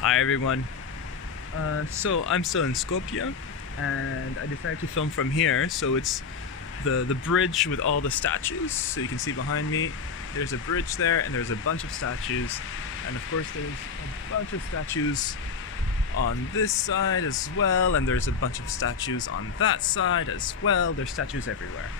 Hi everyone. So I'm still in Skopje, and I decided to film from here. So it's the bridge with all the statues. So you can see behind me, there's a bridge there, and there's a bunch of statues, and of course there's a bunch of statues on this side as well, and there's a bunch of statues on that side as well. There's statues everywhere,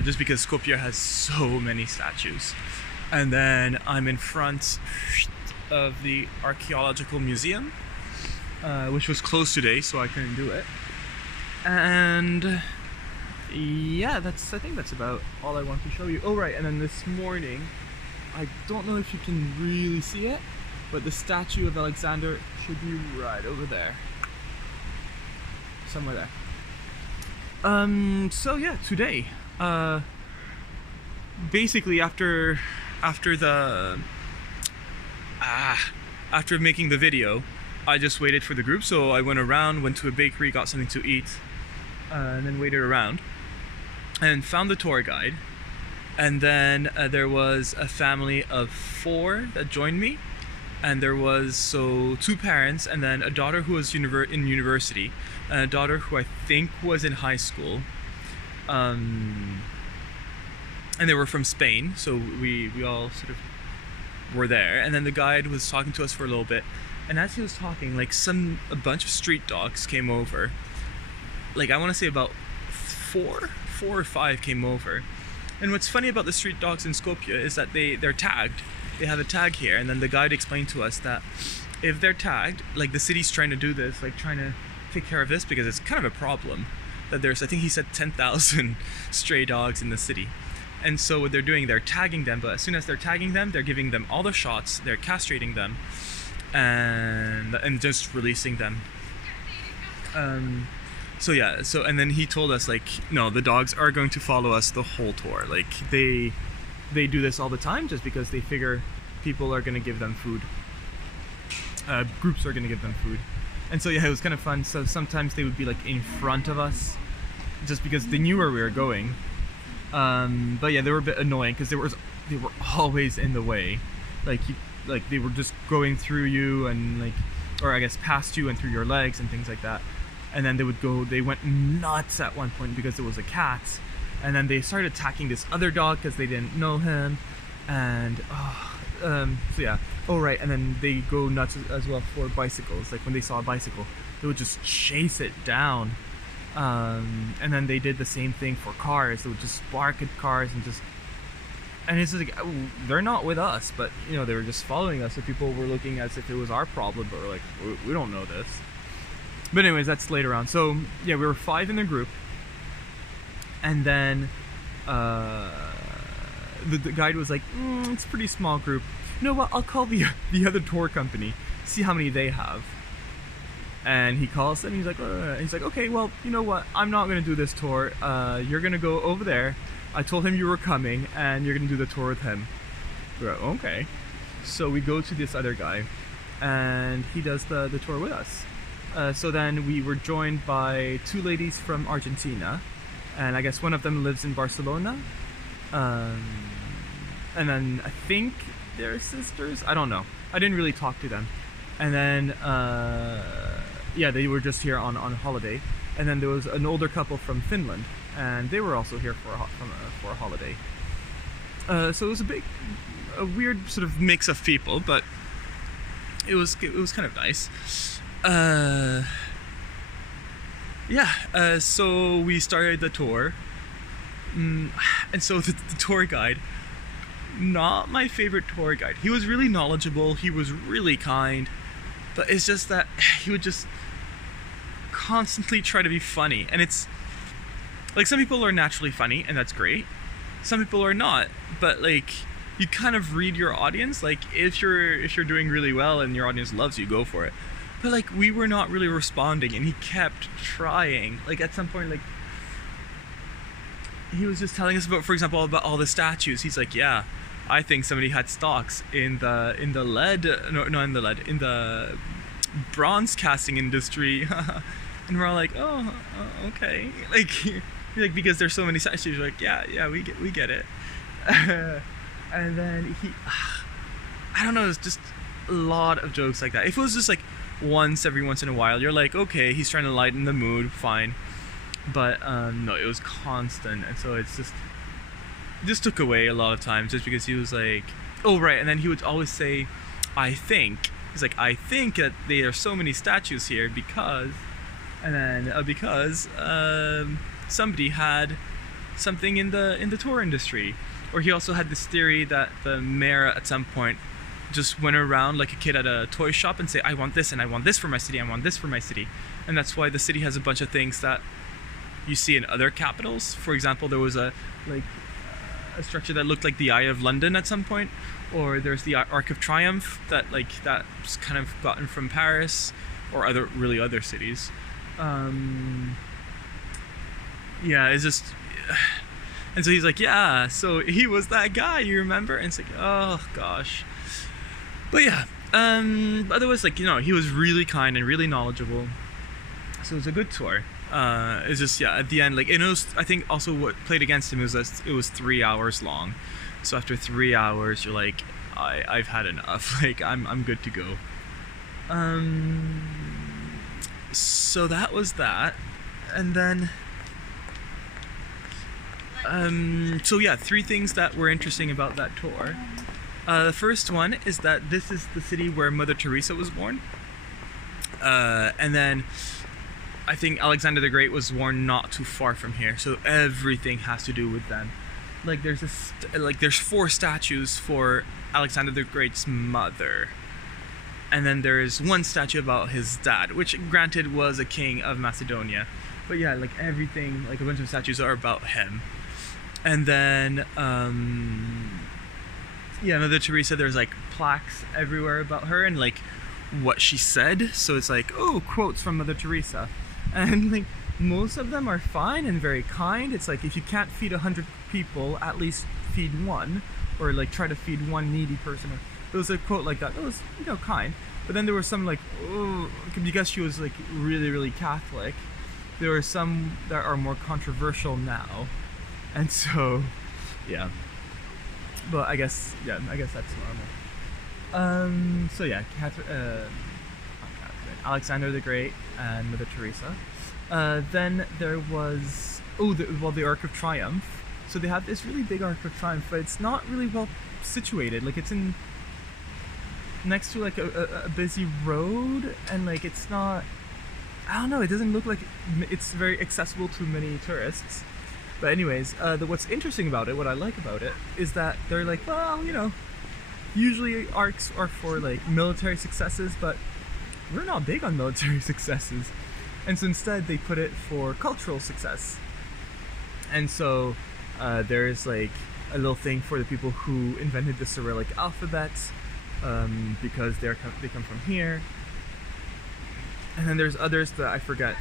just because Skopje has so many statues. And then I'm in front of the archaeological museum, which was closed today, so I couldn't do it. And yeah, I think that's about all I want to show you. Oh right, and then this morning, I don't know if you can really see it, but the statue of Alexander should be right over there, somewhere there. So yeah, today, basically after making the video, I just waited for the group. So I went to a bakery, got something to eat, and then waited around and found the tour guide. And then there was a family of 4 that joined me, and there was two parents and then a daughter who was in university, and a daughter who I think was in high school. And they were from Spain, so we all sort of were there. And then the guide was talking to us for a little bit, and as he was talking, like a bunch of street dogs came over. Like I want to say about 4 or 5 came over. And what's funny about the street dogs in Skopje is that they're tagged. They have a tag here, and then the guide explained to us that if they're tagged, like the city's trying to do this, like trying to take care of this, because it's kind of a problem that there's, I think he said 10,000 stray dogs in the city. And so what they're doing, they're tagging them, but as soon as they're tagging them, they're giving them all the shots, they're castrating them, and just releasing them. And then he told us, like, no, the dogs are going to follow us the whole tour. Like, they do this all the time just because they figure people are going to give them food. Groups are going to give them food. And so yeah, it was kind of fun. So sometimes they would be like in front of us just because they knew where we were going. But yeah, they were a bit annoying because they were always in the way. Like they were just going through you and or I guess past you and through your legs and things like that. And then they went nuts at one point because it was a cat. And then they started attacking this other dog because they didn't know him. And so yeah. Oh right, and then they go nuts as well for bicycles. Like when they saw a bicycle, they would just chase it down. And then they did the same thing for cars. They would just bark at cars and it's just like, they're not with us, but you know, they were just following us. So people were looking as if it was our problem, but we're like, we don't know this. But anyways, that's later on. So yeah, we were 5 in the group, and then the guide was like, it's a pretty small group. You know what? I'll call the other tour company, see how many they have. And he calls them. He's like, okay, well, you know what? I'm not gonna do this tour. You're gonna go over there. I told him you were coming, and you're gonna do the tour with him. We're like, okay. So we go to this other guy, and he does the tour with us. So then we were joined by 2 ladies from Argentina, and I guess one of them lives in Barcelona. And then I think they're sisters. I don't know. I didn't really talk to them. And then yeah, they were just here on holiday. And then there was an older couple from Finland, and they were also here for a holiday. So it was a weird sort of mix of people, but it was kind of nice. So we started the tour, and so the tour guide, not my favorite tour guide. He was really knowledgeable, he was really kind, but it's just that he would just constantly try to be funny. And it's like, some people are naturally funny, and that's great. Some people are not, but like, you kind of read your audience. Like if you're doing really well and your audience loves you, go for it. But like, we were not really responding, and he kept trying. Like at some point, like, he was just telling us about, for example, about all the statues. He's like, yeah, I think somebody had stocks in the bronze casting industry. And we're all like, oh, okay. Like because there's so many statues, we're like, yeah, we get it. And then I don't know, it's just a lot of jokes like that. If it was just like every once in a while, you're like, okay, he's trying to lighten the mood, fine. But no, it was constant, and so it's just took away a lot of time, just because he was like, oh right, and then he would always say, I think. He's like, I think that there are so many statues here because, and then because somebody had something in the tour industry. Or he also had this theory that the mayor at some point just went around like a kid at a toy shop and say, I want this, and I want this for my city, I want this for my city. And that's why the city has a bunch of things that you see in other capitals. For example, there was a structure that looked like the Eye of London at some point, or there's the Arc of Triumph that's kind of gotten from Paris or other cities. Yeah, it's just, and so he's like, yeah, so he was that guy, you remember? And it's like, oh gosh. But yeah, otherwise, like, you know, he was really kind and really knowledgeable, so it was a good tour. It's just, yeah, at the end, like, it was, I think also what played against him was that it was 3 hours long. So after 3 hours, you're like, I've had enough. Like, I'm good to go. So that was that, and then, so yeah, 3 things that were interesting about that tour. The first one is that this is the city where Mother Teresa was born, and then I think Alexander the Great was born not too far from here, so everything has to do with them. Like, there's there's 4 statues for Alexander the Great's mother, and then there's 1 statue about his dad, which granted was a king of Macedonia, but yeah, like everything, like a bunch of statues are about him. And then yeah, Mother Teresa, there's like plaques everywhere about her and like what she said, so it's like, oh, quotes from Mother Teresa, and like most of them are fine and very kind. It's like, if you can't feed 100 people, at least feed 1, or like try to feed 1 needy person. It was a quote like that. It was, you know, kind. But then there were some like, oh, because she was like really, really Catholic, there were some that are more controversial now, and so yeah. But I guess, yeah, I guess that's normal. So yeah, Alexander the Great and Mother Teresa. Then there was, the Arc of Triumph. So they have this really big Arc of Triumph, but it's not really well situated. Like, it's in next to like a busy road, and like it's not, I don't know, it doesn't look like it's very accessible to many tourists. But anyways, what's interesting about it, what I like about it, is that they're like, well, you know, usually arcs are for like military successes, but we're not big on military successes. And so instead they put it for cultural success. And so there's like a little thing for the people who invented the Cyrillic alphabet, because they come from here. And then there's others that I forget.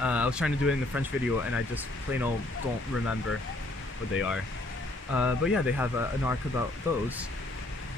I was trying to do it in the French video and I just plain old don't remember what they are. But yeah, they have an arc about those,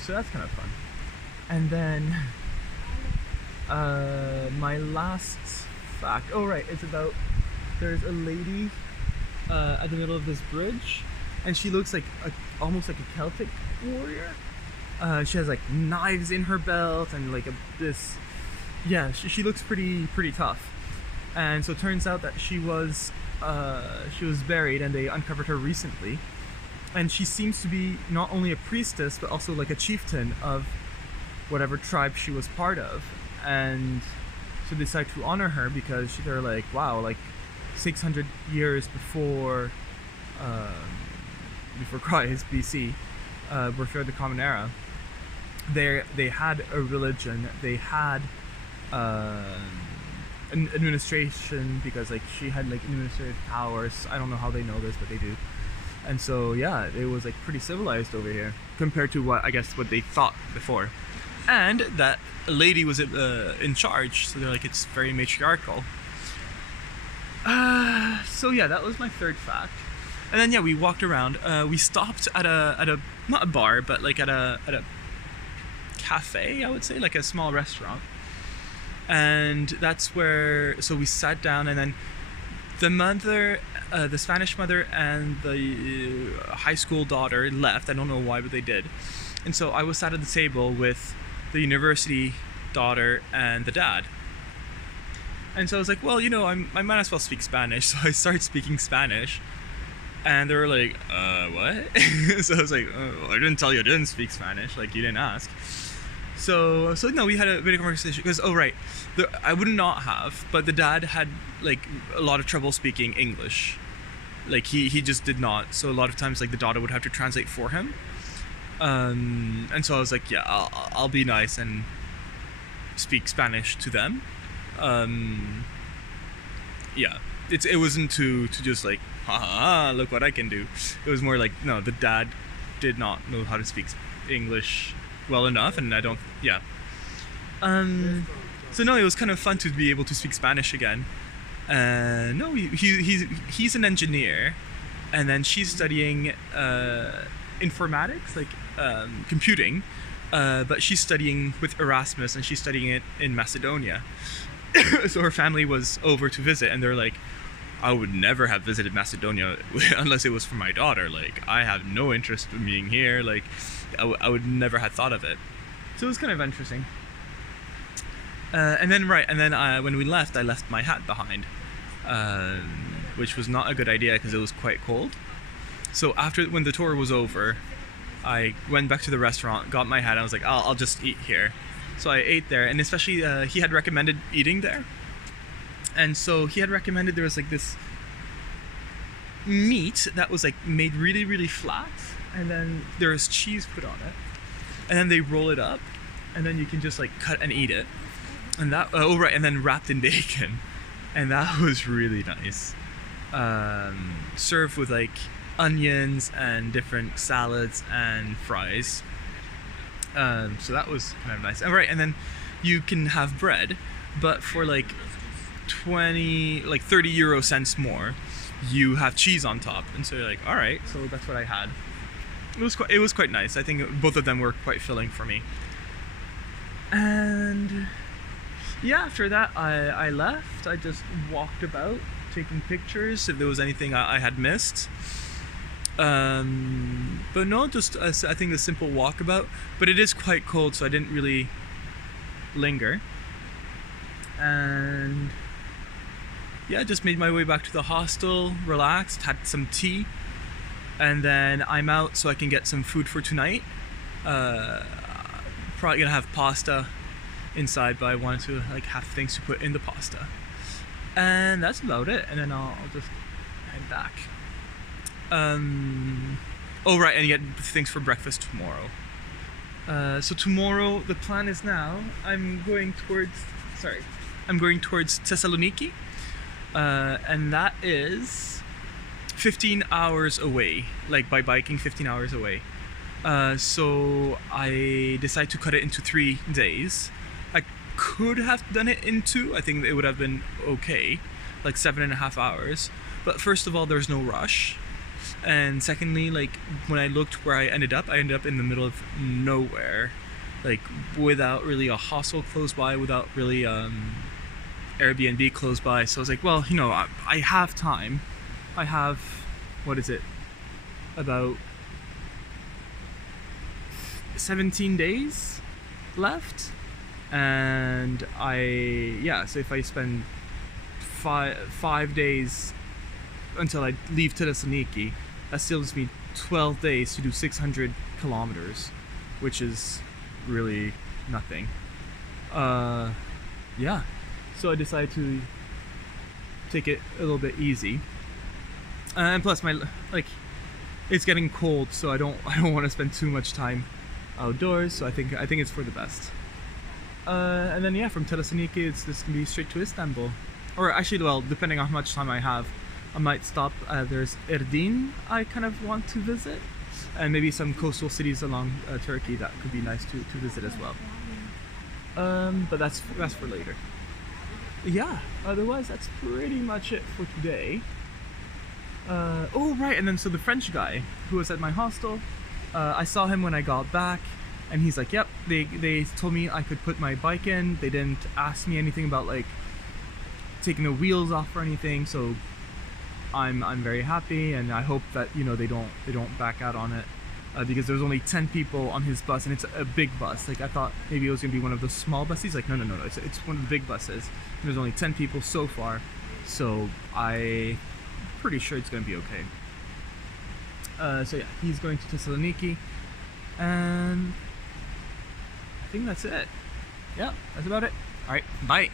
so that's kind of fun. And then my last fact, oh right, it's about, there's a lady at the middle of this bridge, and she looks like almost like a Celtic warrior. She has like knives in her belt and like she looks pretty tough. And so it turns out that she was buried, and they uncovered her recently. And she seems to be not only a priestess, but also like a chieftain of whatever tribe she was part of. And so they decided to honor her because they're like, wow, like 600 years before Christ, BC, before the Common Era, they had a religion, they had an administration, because like she had like administrative powers. I don't know how they know this, but they do. And so yeah, it was like pretty civilized over here compared to what they thought before. And that lady was in charge, so they're like, it's very matriarchal. So yeah, that was my third fact. And then yeah, we walked around. We stopped at a not a bar, but like at a cafe, I would say, like a small restaurant. And that's where, so we sat down, and then the mother, the Spanish mother and the high school daughter left. I don't know why, but they did. And so I was sat at the table with the university daughter and the dad. And so I was like, well, I might as well speak Spanish. So I started speaking Spanish. And they were like, what? So I was like, oh, I didn't tell you I didn't speak Spanish. Like, you didn't ask. So no, we had a bit of conversation. Because, I would not have. But the dad had, like, a lot of trouble speaking English. Like, he just did not. So a lot of times, like, the daughter would have to translate for him. And so I was like, yeah, I'll be nice and speak Spanish to them. Yeah, it wasn't to just like, ha, look what I can do. It was more like, no, the dad did not know how to speak English well enough, and I don't, yeah. So no, it was kind of fun to be able to speak Spanish again. No, he's an engineer, and then she's studying informatics, like computing, but she's studying with Erasmus, and she's studying it in Macedonia. So her family was over to visit, and they're like, I would never have visited Macedonia unless it was for my daughter. Like, I have no interest in being here. Like, I would never have thought of it. So it was kind of interesting. And then when we left, I left my hat behind, which was not a good idea because it was quite cold. So when the tour was over, I went back to the restaurant, got my hat, and I was like, I'll just eat here. So I ate there, and especially he had recommended eating there. And so he had recommended there was like this meat that was like made really, really flat, and then there was cheese put on it, and then they roll it up, and then you can just like cut and eat it. And that, and then wrapped in bacon, and that was really nice. Served with like onions and different salads and fries. So that was kind of nice. And then you can have bread, but for like 30 euro cents more, you have cheese on top. And so you're like, all right, so that's what I had. It was quite nice. I think both of them were quite filling for me. And yeah, after that I left. I just walked about taking pictures if there was anything I had missed. But no, just I think the simple walkabout. But it is quite cold, so I didn't really linger. And yeah, just made my way back to the hostel, relaxed, had some tea, and then I'm out so I can get some food for tonight. Probably gonna have pasta inside, but I wanted to like have things to put in the pasta. And that's about it, and then I'll just head back. Oh right, and you get things for breakfast tomorrow. So tomorrow, the plan is now, I'm going towards Thessaloniki, and that is 15 hours away, like by biking 15 hours away. So I decided to cut it into 3 days. I could have done it in 2, I think it would have been okay, like 7.5 hours. But first of all, there's no rush. And secondly, like when I looked where I ended up in the middle of nowhere, like without really a hostel close by, without really Airbnb close by. So I was like, well, I have time. I have, about 17 days left. And so if I spend 5 days until I leave Thessaloniki, that still gives me 12 days to do 600 kilometers, which is really nothing. Yeah, so I decided to take it a little bit easy, and plus it's getting cold, so I don't want to spend too much time outdoors. So I think it's for the best. And then from Thessaloniki, this can be straight to Istanbul, or actually, well, depending on how much time I have, I might stop. There's Erdin I kind of want to visit, and maybe some coastal cities along Turkey that could be nice to visit as well. But that's for later. Yeah, otherwise that's pretty much it for today. Oh right, and then so the French guy who was at my hostel, I saw him when I got back, and he's like, yep, they told me I could put my bike in. They didn't ask me anything about like taking the wheels off or anything, so I'm very happy, and I hope that they don't back out on it. because there was only 10 people on his bus, and it's a big bus. Like I thought maybe it was gonna be one of those small buses. Like no, it's one of the big buses. And there's only 10 people so far, so I'm pretty sure it's gonna be okay. So yeah, he's going to Thessaloniki, and I think that's it. Yeah, that's about it. All right, bye.